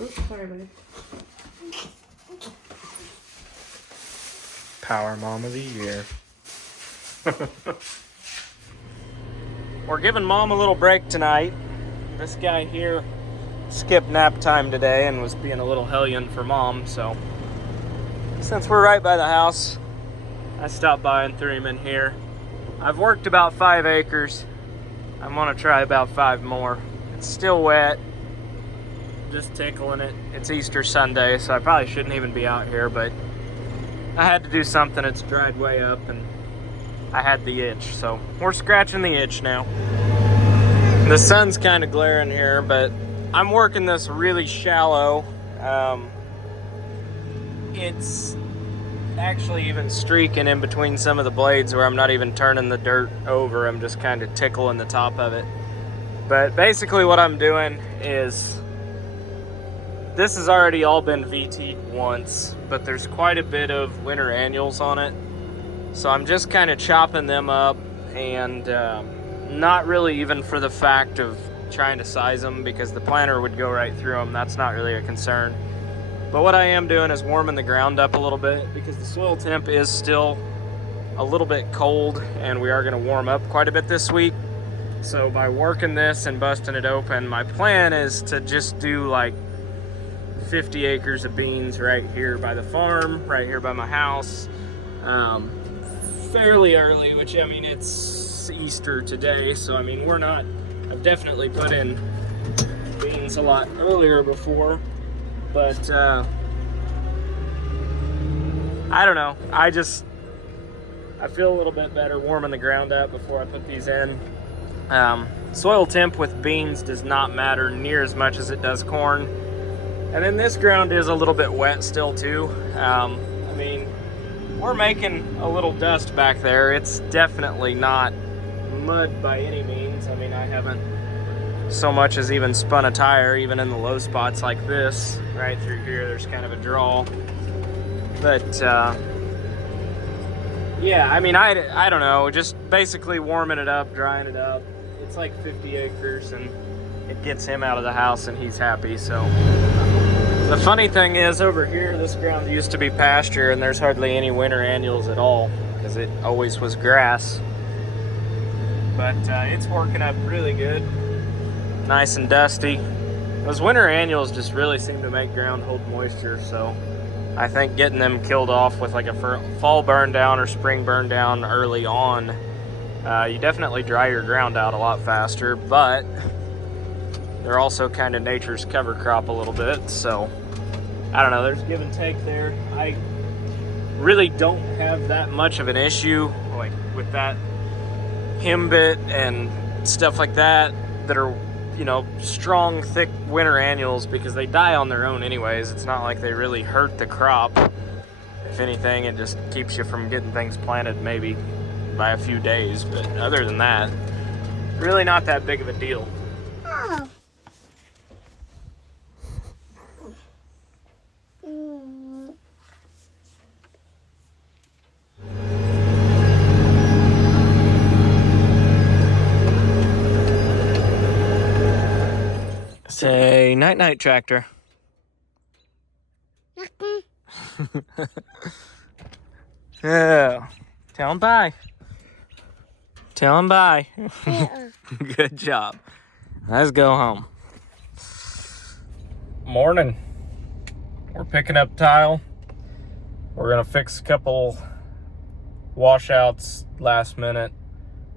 Oops, sorry, buddy. Power Mom of the Year. We're giving Mom a little break tonight. This guy here skipped nap time today and was being a little hellion for Mom, so since we're right by the house, I stopped by and threw him in here. I've worked about 5 acres. I'm gonna try about 5 more. It's still wet, just tickling it. It's Easter Sunday, so I probably shouldn't even be out here, but I had to do something. It's dried way up and I had the itch, so we're scratching the itch now. The sun's kind of glaring here, but I'm working this really shallow. It's actually even streaking in between some of the blades where I'm not even turning the dirt over. I'm just kind of tickling the top of it. But basically what I'm doing is, this has already all been VT'd once, but there's quite a bit of winter annuals on it. So I'm just kind of chopping them up, and not really even for the fact of trying to size them, because the planter would go right through them. That's not really a concern. But what I am doing is warming the ground up a little bit, because the soil temp is still a little bit cold, and we are going to warm up quite a bit this week. So by working this and busting it open, my plan is to just do like 50 acres of beans right here by the farm, right here by my house. Fairly early, which, I mean, it's Easter today, so I mean, I've definitely put in beans a lot earlier before, but I don't know, I feel a little bit better warming the ground up before I put these in. Soil temp with beans does not matter near as much as it does corn, and then this ground is a little bit wet still too. I mean, we're making a little dust back there. It's definitely not mud by any means. I mean, I haven't so much as even spun a tire, even in the low spots like this. Right through here, there's kind of a draw. But, yeah, I mean, I don't know. Just basically warming it up, drying it up. It's like 50 acres, and it gets him out of the house, and he's happy, so. The funny thing is, over here, this ground used to be pasture, and there's hardly any winter annuals at all, because it always was grass. But it's working up really good, nice and dusty. Those winter annuals just really seem to make ground hold moisture, so I think getting them killed off with like a fall burn down or spring burn down early on, you definitely dry your ground out a lot faster, but they're also kind of nature's cover crop a little bit, so I don't know, there's give and take there. I really don't have that much of an issue like with that hem bit and stuff like that are, you know, strong, thick winter annuals, because they die on their own anyways. It's not like they really hurt the crop. If anything, it just keeps you from getting things planted maybe by a few days, but other than that, really not that big of a deal. Oh. Say night-night, tractor. Yeah. Tell him bye. Tell him bye. Good job. Let's go home. Morning. We're picking up tile. We're gonna fix a couple washouts last minute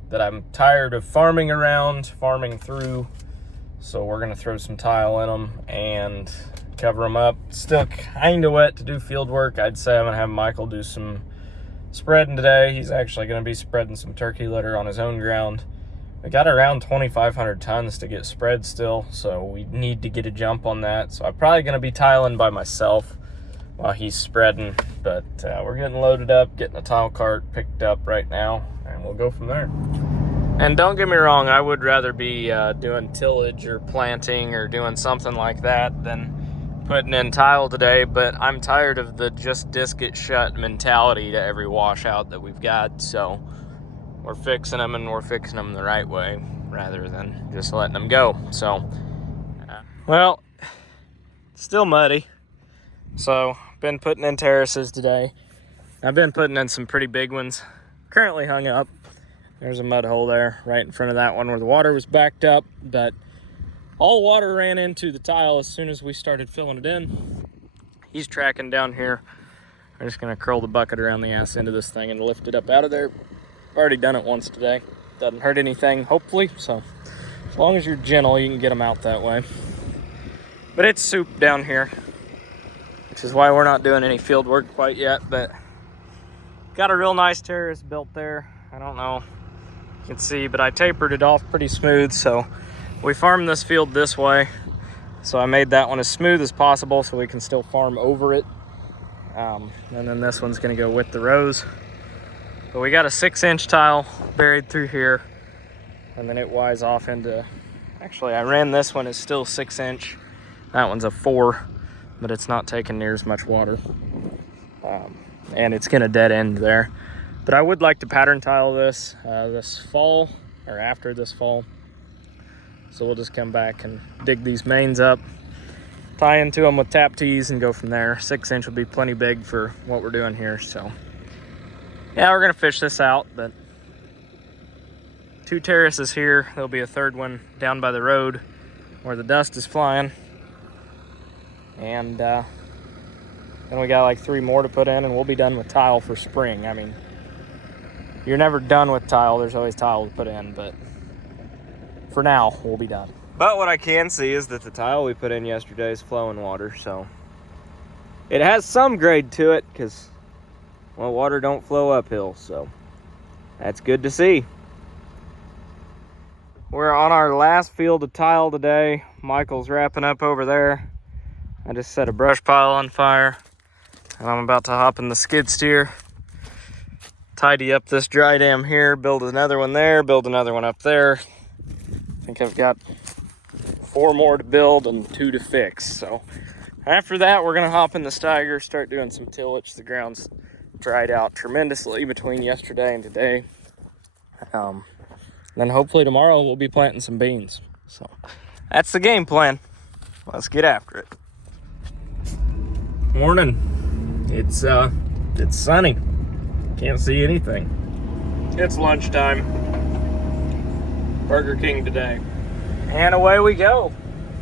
that I'm tired of farming through. So we're gonna throw some tile in them and cover them up. Still kind of wet to do field work. I'd say I'm gonna have Michael do some spreading today. He's actually gonna be spreading some turkey litter on his own ground. We got around 2,500 tons to get spread still, so we need to get a jump on that. So I'm probably gonna be tiling by myself while he's spreading, but we're getting loaded up, getting a tile cart picked up right now, and we'll go from there. And don't get me wrong, I would rather be doing tillage or planting or doing something like that than putting in tile today, but I'm tired of the just disc it shut mentality to every washout that we've got, so we're fixing them, and we're fixing them the right way rather than just letting them go. So, well, Still muddy. So, been putting in terraces today. I've been putting in some pretty big ones. Currently hung up. There's a mud hole there right in front of that one where the water was backed up, but all water ran into the tile as soon as we started filling it in. He's tracking down here. I'm just gonna curl the bucket around the ass end of this thing and lift it up out of there. I've already done it once today. Doesn't hurt anything, hopefully, so as long as you're gentle, you can get them out that way. But it's soup down here, which is why we're not doing any field work quite yet, but got a real nice terrace built there. I don't know if you can see, but I tapered it off pretty smooth, so we farmed this field this way. So I made that one as smooth as possible so we can still farm over it. And then this one's gonna go with the rows. But we got a 6-inch tile buried through here, and then it wise off into, actually I ran this one as still 6-inch. That one's a 4, but it's not taking near as much water. And it's gonna dead end there. But I would like to pattern tile this this fall, or after this fall. So we'll just come back and dig these mains up, tie into them with tap tees, and go from there. 6-inch will be plenty big for what we're doing here. So yeah, we're gonna fish this out, but 2 terraces here. There'll be a 3rd one down by the road where the dust is flying. And then we got like 3 more to put in, and we'll be done with tile for spring. I mean, you're never done with tile. There's always tile to put in, but for now, we'll be done. But what I can see is that the tile we put in yesterday is flowing water, so it has some grade to it, because, well, water don't flow uphill, so that's good to see. We're on our last field of tile today. Michael's wrapping up over there. I just set a brush pile on fire, and I'm about to hop in the skid steer, tidy up this dry dam here, build another one there, build another one up there. I think I've got 4 more to build and 2 to fix. So after that, we're gonna hop in the Steiger, start doing some tillage. The ground's dried out tremendously between yesterday and today. Then hopefully tomorrow we'll be planting some beans. So that's the game plan. Let's get after it. Morning. It's sunny. Can't see anything. It's lunchtime. Burger King today. And away we go.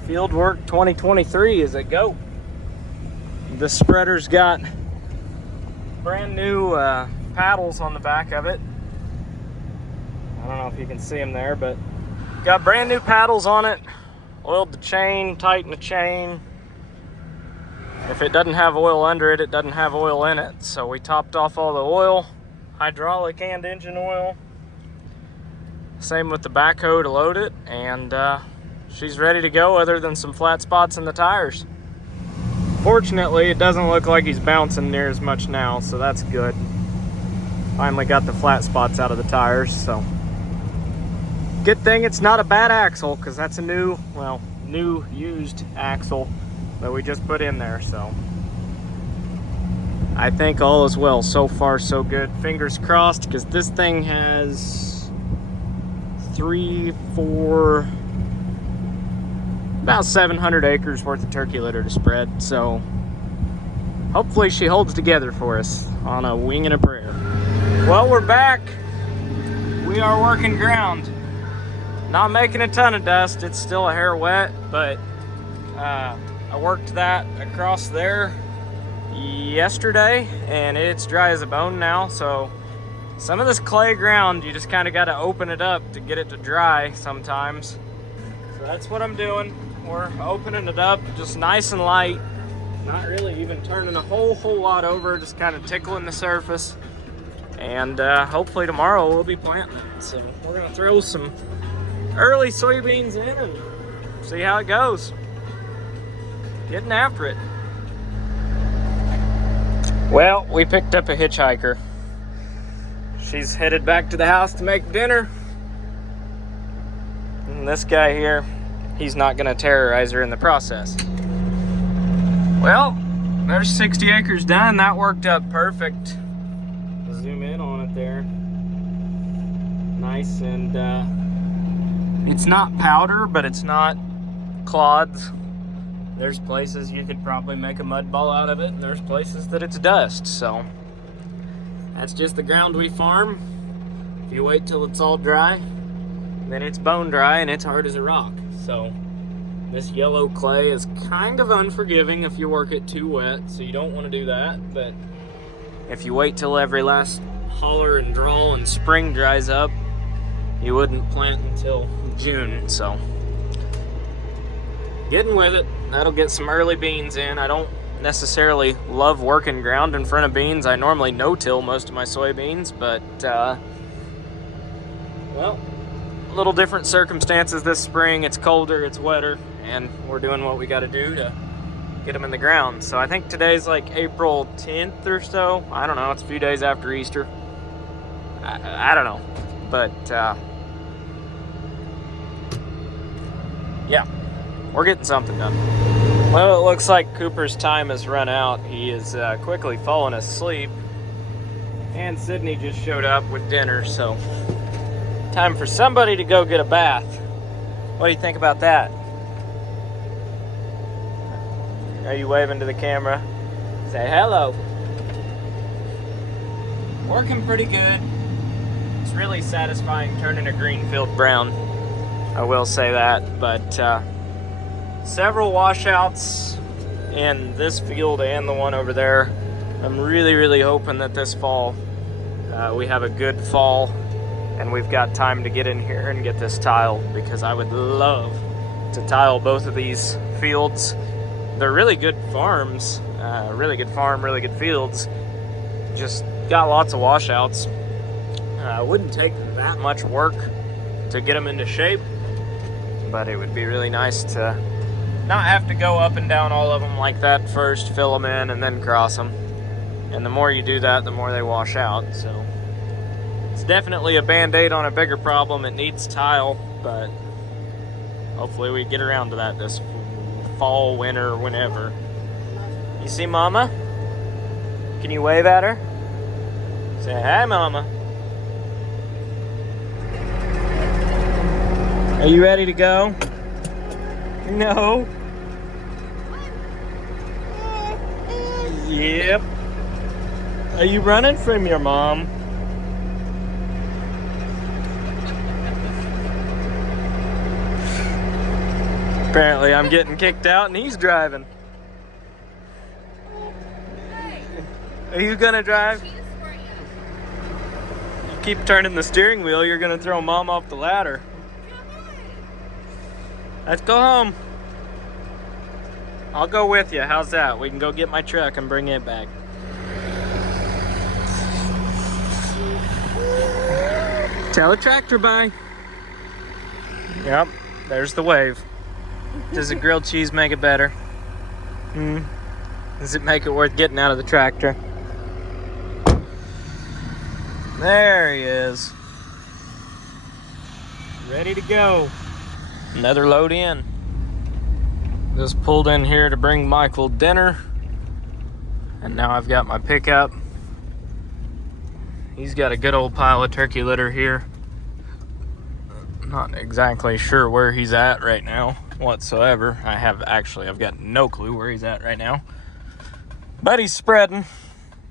Fieldwork 2023 is a go. The spreader's got brand new paddles on the back of it. I don't know if you can see them there, but got brand new paddles on it. Oiled the chain, tightened the chain. If it doesn't have oil under it, it doesn't have oil in it. So we topped off all the oil, hydraulic and engine oil. Same with the backhoe to load it, and she's ready to go other than some flat spots in the tires. Fortunately, it doesn't look like he's bouncing near as much now, so that's good. Finally got the flat spots out of the tires, so. Good thing it's not a bad axle, because that's a new used axle that we just put in there, so. I think all is well. So far, so good. Fingers crossed, because this thing has about 700 acres worth of turkey litter to spread, so hopefully she holds together for us on a wing and a prayer. Well, we're back. We are working ground. Not making a ton of dust. It's still a hair wet, but I worked that across there yesterday, and it's dry as a bone now. So some of this clay ground, you just kind of got to open it up to get it to dry sometimes. So that's what I'm doing. We're opening it up just nice and light. Not really even turning a whole lot over, just kind of tickling the surface. And hopefully tomorrow we'll be planting it. So we're gonna throw some early soybeans in and see how it goes. Getting after it. Well, we picked up a hitchhiker. She's headed back to the house to make dinner. And this guy here, he's not gonna terrorize her in the process. Well, there's 60 acres done. That worked up perfect. Zoom in on it there. Nice, and it's not powder, but it's not clods. There's places you could probably make a mud ball out of it, and there's places that it's dust. So that's just the ground we farm. If you wait till it's all dry, then it's bone dry and it's hard as a rock. So this yellow clay is kind of unforgiving if you work it too wet, so you don't want to do that. But if you wait till every last holler and drawl and spring dries up, you wouldn't plant until June. So getting with it. That'll get some early beans in. I don't necessarily love working ground in front of beans. I normally no-till most of my soybeans, but well, a little different circumstances this spring. It's colder, it's wetter, and we're doing what we got to do to get them in the ground. So I think today's like April 10th or so. I don't know. It's a few days after Easter. I don't know, but yeah, we're getting something done. Well, it looks like Cooper's time has run out. He is quickly falling asleep, and Sydney just showed up with dinner, so time for somebody to go get a bath. What do you think about that? Are you waving to the camera? Say hello. Working pretty good. It's really satisfying turning a green field brown. I will say that, but several washouts in this field and the one over there. I'm really hoping that this fall we have a good fall and we've got time to get in here and get this tiled, because I would love to tile both of these fields. They're really good farms, really good farm, really good fields. Just got lots of washouts. Wouldn't take that much work to get them into shape, but it would be really nice to not have to go up and down all of them like that first, fill them in, and then cross them. And the more you do that, the more they wash out. So it's definitely a band-aid on a bigger problem. It needs tile, but hopefully we get around to that this fall, winter, whenever. You see Mama? Can you wave at her? Say, hi, Mama. Are you ready to go? No. Yep. Are you running from your mom? Apparently I'm getting kicked out and he's driving. Are you gonna drive? You keep turning the steering wheel, you're gonna throw Mom off the ladder. Let's go home. I'll go with you. How's that? We can go get my truck and bring it back. Tell a tractor bye. Yep, there's the wave. Does the grilled cheese make it better? Does it make it worth getting out of the tractor? There he is. Ready to go. Another load in. Just pulled in here to bring Michael dinner. And now I've got my pickup. He's got a good old pile of turkey litter here. Not exactly sure where he's at right now whatsoever. I've got no clue where he's at right now. But he's spreading,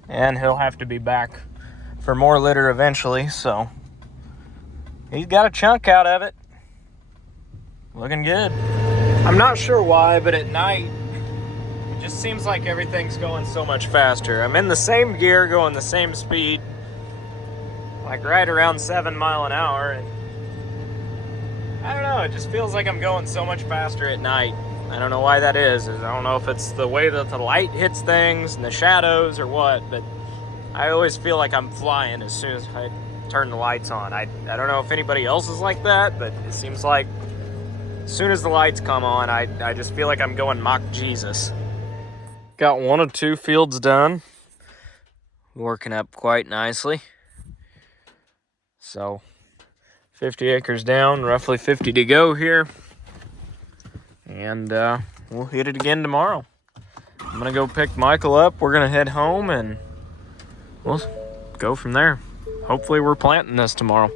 and he'll have to be back for more litter eventually, so he's got a chunk out of it. Looking good. I'm not sure why, but at night, it just seems like everything's going so much faster. I'm in the same gear, going the same speed, like right around 7 miles an hour, and I don't know, it just feels like I'm going so much faster at night. I don't know why that is. I don't know if it's the way that the light hits things and the shadows or what, but I always feel like I'm flying as soon as I turn the lights on. I don't know if anybody else is like that, but it seems like as soon as the lights come on, I just feel like I'm going Mach Jesus. Got one of two fields done. Working up quite nicely. So 50 acres down, roughly 50 to go here. And we'll hit it again tomorrow. I'm gonna go pick Michael up. We're gonna head home and we'll go from there. Hopefully we're planting this tomorrow.